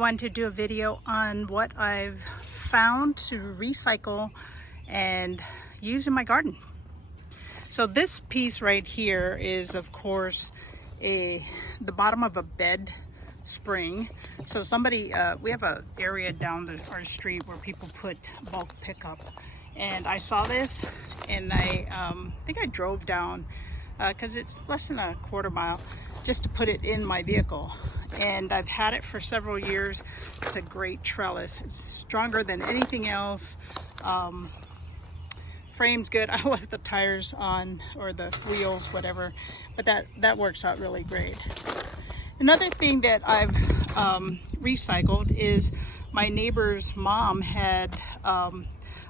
wanted to do a video on what I've found to recycle and use in my garden. So this piece right here is, of course, the bottom of a bed spring. So somebody, we have an area down our street where people put bulk pickup, and I saw this, and I think I drove down because it's less than a quarter mile just to put it in my vehicle, and I've had it for several years. It's a great trellis. It's stronger than anything else. Frame's good. I left the tires on, or the wheels, whatever, but that works out really great. Another thing that I've recycled is my neighbor's mom had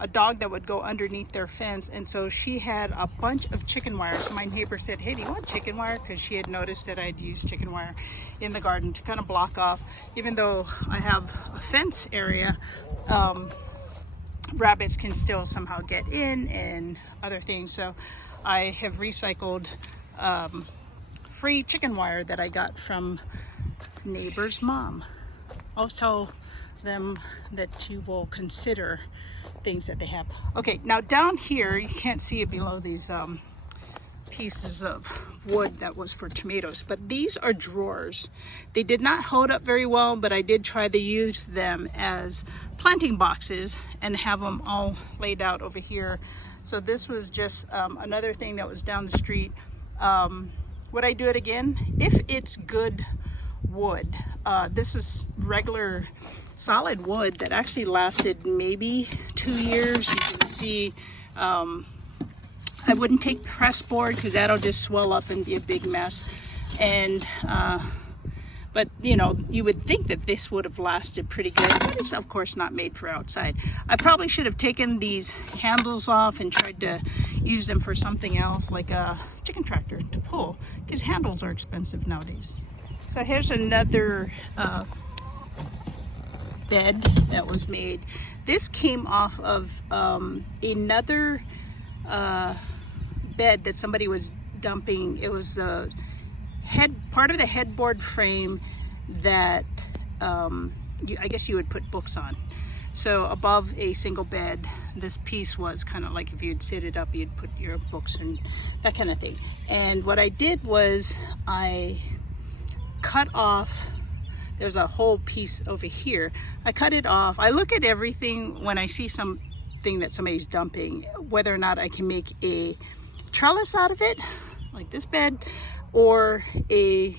a dog that would go underneath their fence, and so she had a bunch of chicken wire. So my neighbor said, hey, do you want chicken wire? Because she had noticed that I'd used chicken wire in the garden to kind of block off, even though I have a fence area, rabbits can still somehow get in and other things. So I have recycled free chicken wire that I got from neighbor's mom. I'll tell them that you will consider things that they have. Okay, now down here, you can't see it below these pieces of wood that was for tomatoes, but these are drawers. They did not hold up very well, but I did try to use them as planting boxes and have them all laid out over here. So this was just another thing that was down the street. Would I do it again? If it's good wood. This is regular solid wood that actually lasted maybe 2 years. You can see I wouldn't take press board because that'll just swell up and be a big mess. And but you know, you would think that this would have lasted pretty good. It's of course not made for outside. I probably should have taken these handles off and tried to use them for something else, like a chicken tractor to pull, because handles are expensive nowadays. So here's another bed that was made. This came off of another bed that somebody was dumping. It was a part of the headboard frame that I guess you would put books on. So above a single bed, this piece was kind of like if you'd sit it up, you'd put your books and that kind of thing. And what I did was I cut off, there's a whole piece over here. I cut it off. I look at everything when I see something that somebody's dumping, whether or not I can make a trellis out of it, like this bed, or a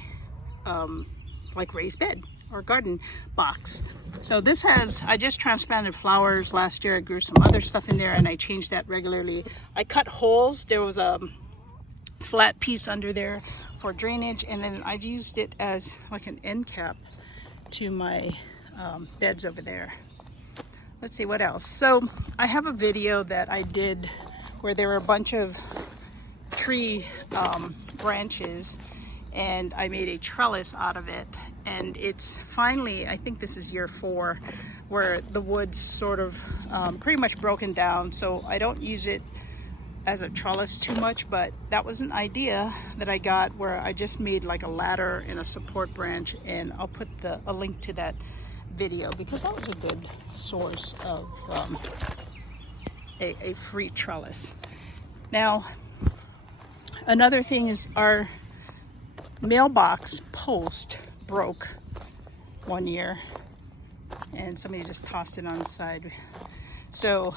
like raised bed or garden box. So this has, I just transplanted flowers last year. I grew some other stuff in there and I changed that regularly. I cut holes. There was a flat piece under there for drainage, and then I used it as like an end cap to my beds over there. Let's see what else. So I have a video that I did where there were a bunch of tree branches, and I made a trellis out of it, and it's finally, I think this is year 4, where the wood's sort of pretty much broken down. So I don't use it as a trellis too much, but that was an idea that I got where I just made like a ladder and a support branch, and I'll put a link to that video because that was a good source of a free trellis. Now, another thing is our mailbox post broke one year, and somebody just tossed it on the side. So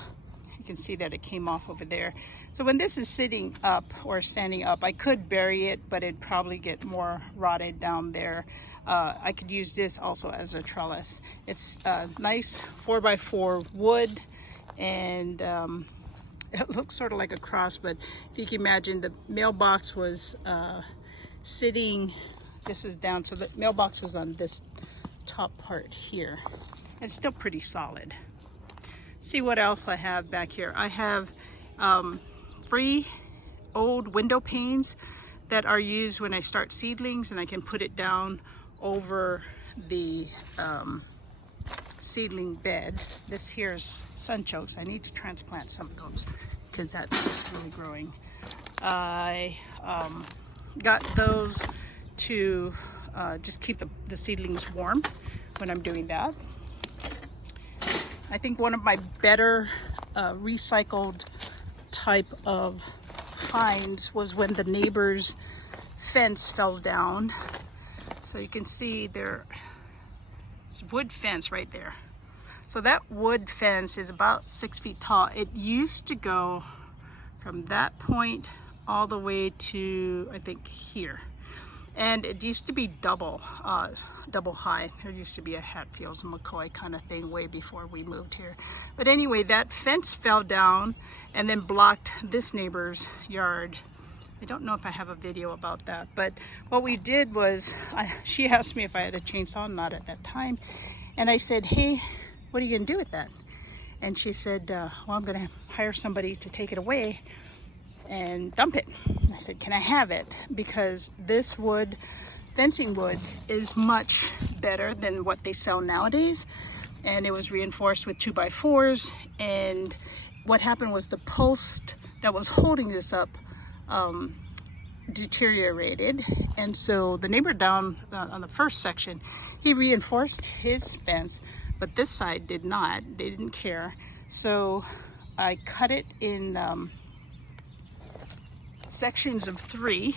you can see that it came off over there. So when this is sitting up or standing up, I could bury it, but it'd probably get more rotted down there. I could use this also as a trellis. It's nice 4x4 wood, and it looks sort of like a cross, but if you can imagine, the mailbox was sitting, this was down, so the mailbox was on this top part here. It's still pretty solid. See what else I have back here. I have free old window panes that are used when I start seedlings, and I can put it down over the seedling bed. This here is sunchokes. I need to transplant some of those because that is really growing. I got those to just keep the seedlings warm when I'm doing that. I think one of my better recycled type of finds was when the neighbor's fence fell down. So you can see there's wood fence right there. So that wood fence is about 6 feet tall. It used to go from that point all the way to, I think, here. And it used to be double high. There used to be a Hatfields and McCoy kind of thing way before we moved here. But anyway, that fence fell down and then blocked this neighbor's yard. I don't know if I have a video about that, but what we did was, she asked me if I had a chainsaw, not at that time. And I said, hey, what are you gonna do with that? And she said, well, I'm gonna hire somebody to take it away and dump it. And I said, can I have it? Because this wood, fencing wood, is much better than what they sell nowadays. And it was reinforced with 2x4s. And what happened was the post that was holding this up deteriorated. And so the neighbor down on the first section, he reinforced his fence, but this side did not. They didn't care. So I cut it in sections of 3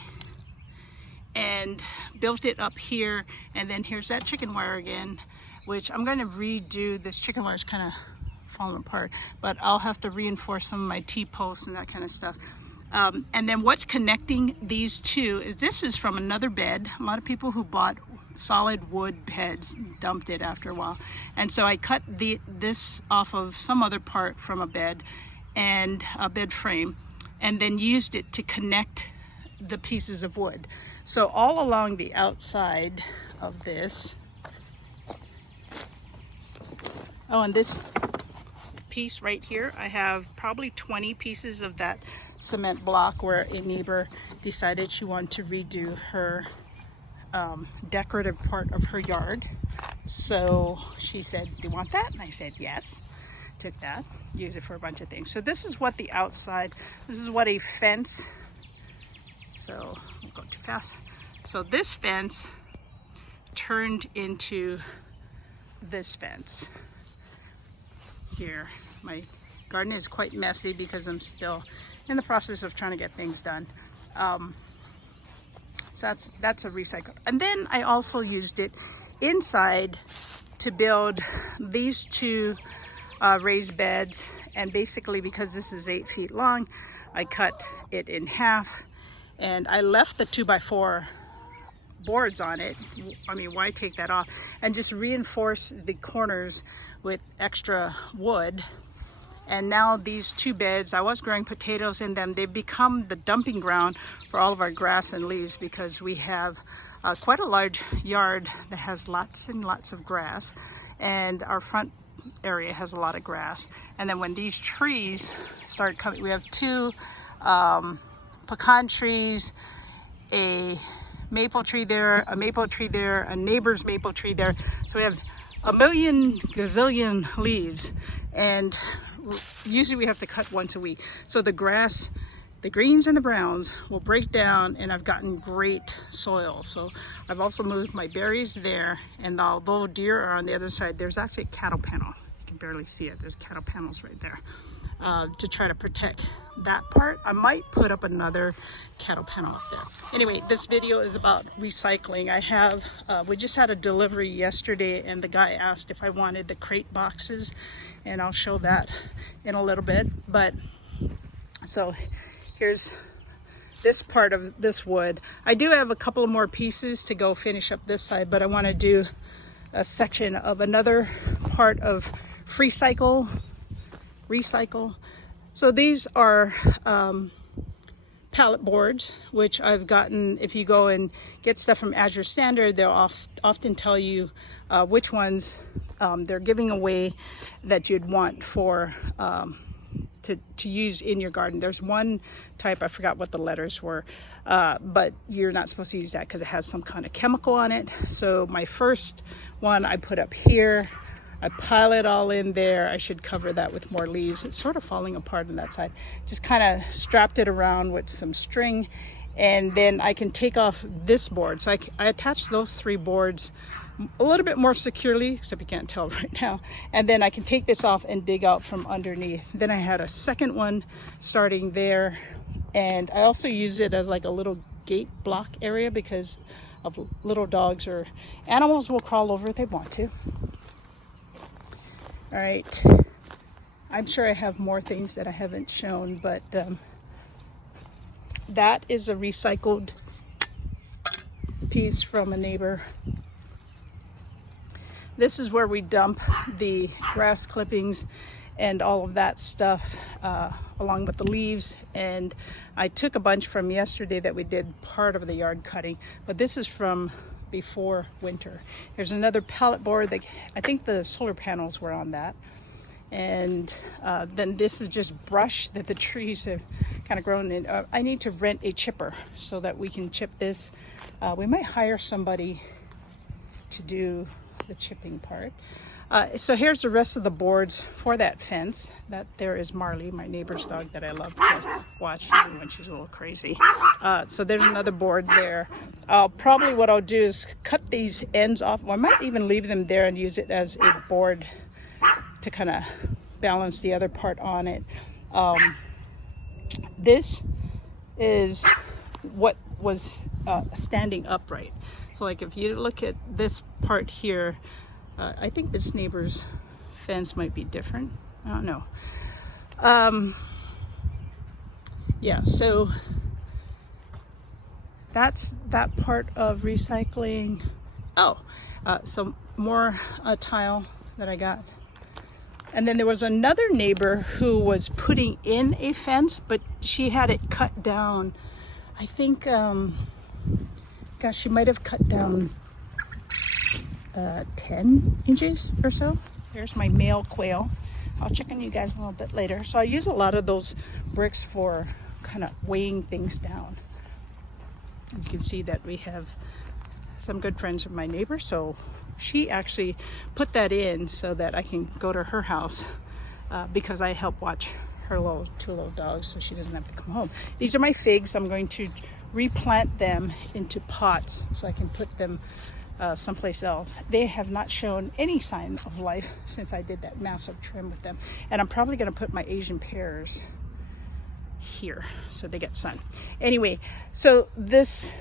and built it up here. And then here's that chicken wire again, which I'm going to redo. This chicken wire is kind of falling apart, but I'll have to reinforce some of my T-posts and that kind of stuff. And then what's connecting these two is, this is from another bed. A lot of people who bought solid wood beds dumped it after a while. And so I cut this off of some other part from a bed and a bed frame, and then used it to connect the pieces of wood. So all along the outside of this, oh, and this piece right here, I have probably 20 pieces of that cement block where a neighbor decided she wanted to redo her decorative part of her yard. So she said, do you want that? And I said, yes. Took that, use it for a bunch of things. So this is what the outside, this is what a fence, so I'll go too fast. So this fence turned into this fence here. My garden is quite messy because I'm still in the process of trying to get things done. So that's a recycle. And then I also used it inside to build these two raised beds. And basically, because this is 8 feet long, I cut it in half, and I left the 2x4 boards on it. I mean, why take that off? And just reinforce the corners with extra wood. And now these two beds, I was growing potatoes in them. They've become the dumping ground for all of our grass and leaves, because we have quite a large yard that has lots and lots of grass, and our front area has a lot of grass. And then when these trees start coming, we have 2 pecan trees, a maple tree there, a maple tree there, a neighbor's maple tree there. So we have a million gazillion leaves, and usually we have to cut once a week. So the grass, the greens and the browns, will break down, and I've gotten great soil. So I've also moved my berries there, and although deer are on the other side, there's actually a cattle panel. You can barely see it. There's cattle panels right there to try to protect that part. I might put up another cattle panel up there. Anyway, this video is about recycling. I have, we just had a delivery yesterday, and the guy asked if I wanted the crate boxes, and I'll show that in a little bit. But so here's this part of this wood. I do have a couple of more pieces to go finish up this side, but I want to do a section of another part of recycle. So these are pallet boards, which I've gotten. If you go and get stuff from Azure Standard, they'll often tell you which ones they're giving away that you'd want for to use in your garden. There's one type, I forgot what the letters were, but you're not supposed to use that because it has some kind of chemical on it. So my first one I put up here. I pile it all in there. I should cover that with more leaves. It's sort of falling apart on that side. Just kind of strapped it around with some string, and then I can take off this board. So I attached those 3 boards a little bit more securely, except you can't tell right now. And then I can take this off and dig out from underneath. Then I had a second one starting there. And I also use it as like a little gate block area because of little dogs or animals will crawl over if they want to. All right. I'm sure I have more things that I haven't shown, but that is a recycled piece from a neighbor. This is where we dump the grass clippings and all of that stuff, along with the leaves. And I took a bunch from yesterday that we did part of the yard cutting, but this is from before winter. There's another pallet board that I think the solar panels were on that. And then this is just brush that the trees have kind of grown in. I need to rent a chipper so that we can chip this. We might hire somebody to do the chipping part. So here's the rest of the boards for that fence. That there is Marley, my neighbor's dog that I love to watch even when she's a little crazy. So there's another board there. Probably what I'll do is cut these ends off. Or I might even leave them there and use it as a board to kind of balance the other part on it. This is what was standing upright. So like if you look at this part here, I think this neighbor's fence might be different. I don't know. Yeah, so that's that part of recycling. Some more tile that I got. And then there was another neighbor who was putting in a fence, but she had it cut down. I think, gosh, she might have cut down 10 inches or so. There's my male quail. I'll check on you guys a little bit later. So I use a lot of those bricks for kind of weighing things down. You can see that we have some good friends of my neighbor, so she actually put that in so that I can go to her house because I help watch her two little dogs so she doesn't have to come home. These are my figs. I'm going to replant them into pots so I can put them someplace else. They have not shown any sign of life since I did that massive trim with them. And I'm probably going to put my Asian pears here so they get sun. Anyway, so this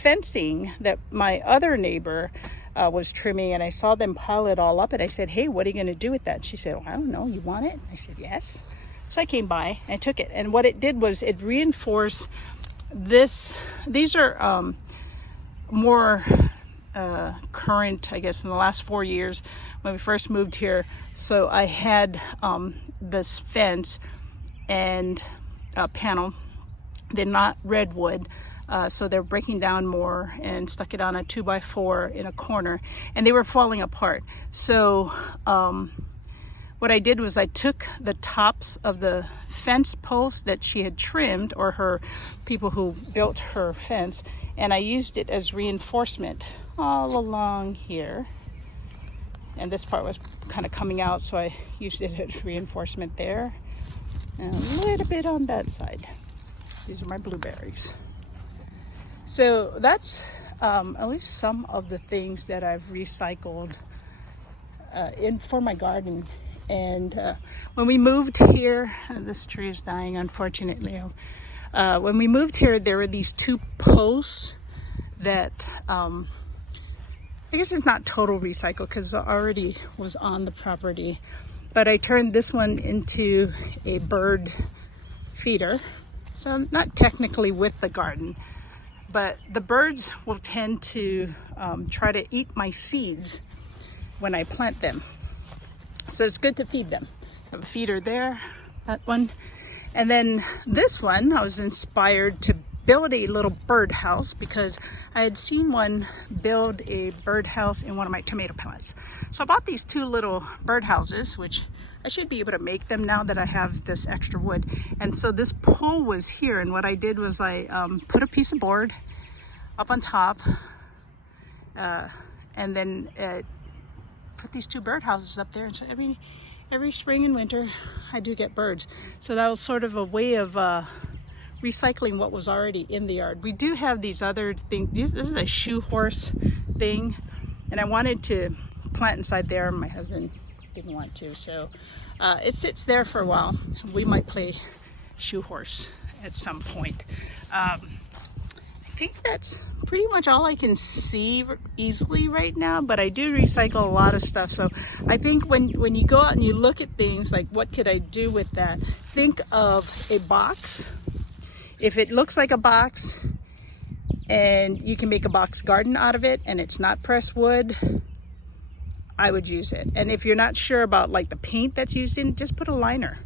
fencing that my other neighbor was trimming, and I saw them pile it all up, and I said, hey, what are you going to do with that? She said, well, I don't know, you want it? I said, yes. So I came by and I took it, and what it did was it reinforced this. These are more current, I guess, in the last 4 years when we first moved here. So I had this fence and panel. They're not redwood. So they're breaking down more, and stuck it on a 2x4 in a corner, and they were falling apart. So what I did was I took the tops of the fence posts that she had trimmed, or her people who built her fence, and I used it as reinforcement all along here. And this part was kind of coming out, so I used it as reinforcement there, and a little bit on that side. These are my blueberries. So that's at least some of the things that I've recycled for my garden. And when we moved here, this tree is dying, unfortunately. When we moved here, there were these two posts that I guess it's not total recycle because it already was on the property. But I turned this one into a bird feeder. So not technically with the garden, but the birds will tend to try to eat my seeds when I plant them. So it's good to feed them. I have a feeder there, that one. And then this one, I was inspired to build a little birdhouse because I had seen one build a birdhouse in one of my tomato plants. So I bought these two little birdhouses, which I should be able to make them now that I have this extra wood. And so this pole was here, and what I did was I put a piece of board up on top, and then put these two birdhouses up there. And so every spring and winter I do get birds. So that was sort of a way of recycling what was already in the yard. We do have these other things. This is a shoe horse thing. And I wanted to plant inside there. My husband didn't want to, so it sits there for a while. We might play shoe horse at some point. I think that's pretty much all I can see easily right now, but I do recycle a lot of stuff. So I think when you go out and you look at things like, what could I do with that? Think of a box. If it looks like a box and you can make a box garden out of it and it's not pressed wood, I would use it. And if you're not sure about like the paint that's used in, just put a liner,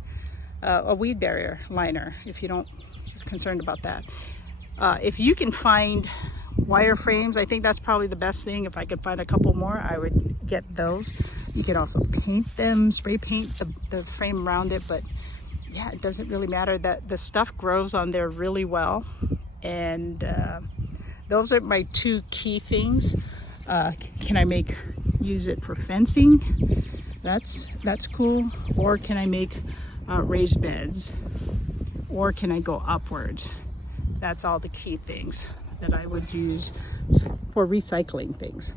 a weed barrier liner, if you're concerned about that. If you can find wire frames, I think that's probably the best thing. If I could find a couple more, I would get those. You can also paint them, spray paint the frame around it, but yeah, it doesn't really matter. That the stuff grows on there really well. And those are my two key things. Can I use it for fencing? That's cool. Or can I make raised beds? Or can I go upwards? That's all the key things that I would use for recycling things.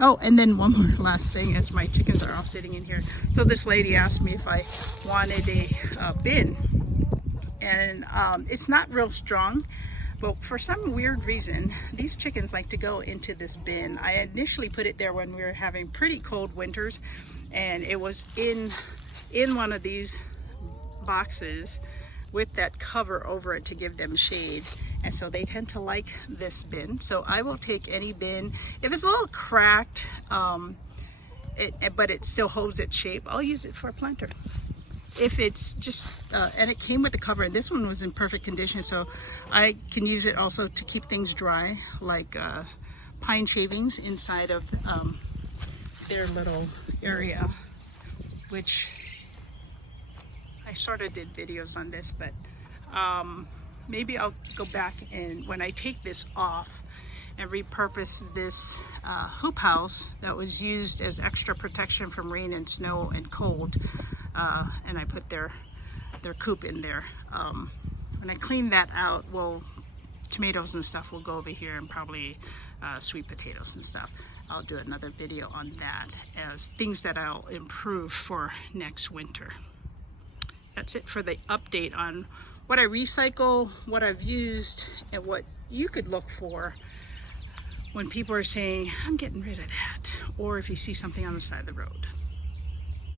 Oh, and then one more last thing, as my chickens are all sitting in here. So this lady asked me if I wanted a bin, and it's not real strong, but for some weird reason, these chickens like to go into this bin. I initially put it there when we were having pretty cold winters, and it was in one of these boxes with that cover over it to give them shade. And so they tend to like this bin. So I will take any bin. If it's a little cracked, but it still holds its shape, I'll use it for a planter. If it's just, and it came with the cover, and this one was in perfect condition, so I can use it also to keep things dry, like pine shavings inside of their little area, which I sort of did videos on this, but maybe I'll go back and when I take this off and repurpose this hoop house that was used as extra protection from rain and snow and cold, and I put their coop in there. When I clean that out, well, tomatoes and stuff will go over here, and probably sweet potatoes and stuff. I'll do another video on that as things that I'll improve for next winter. That's it for the update on what I recycle, what I've used, and what you could look for when people are saying, I'm getting rid of that, or if you see something on the side of the road.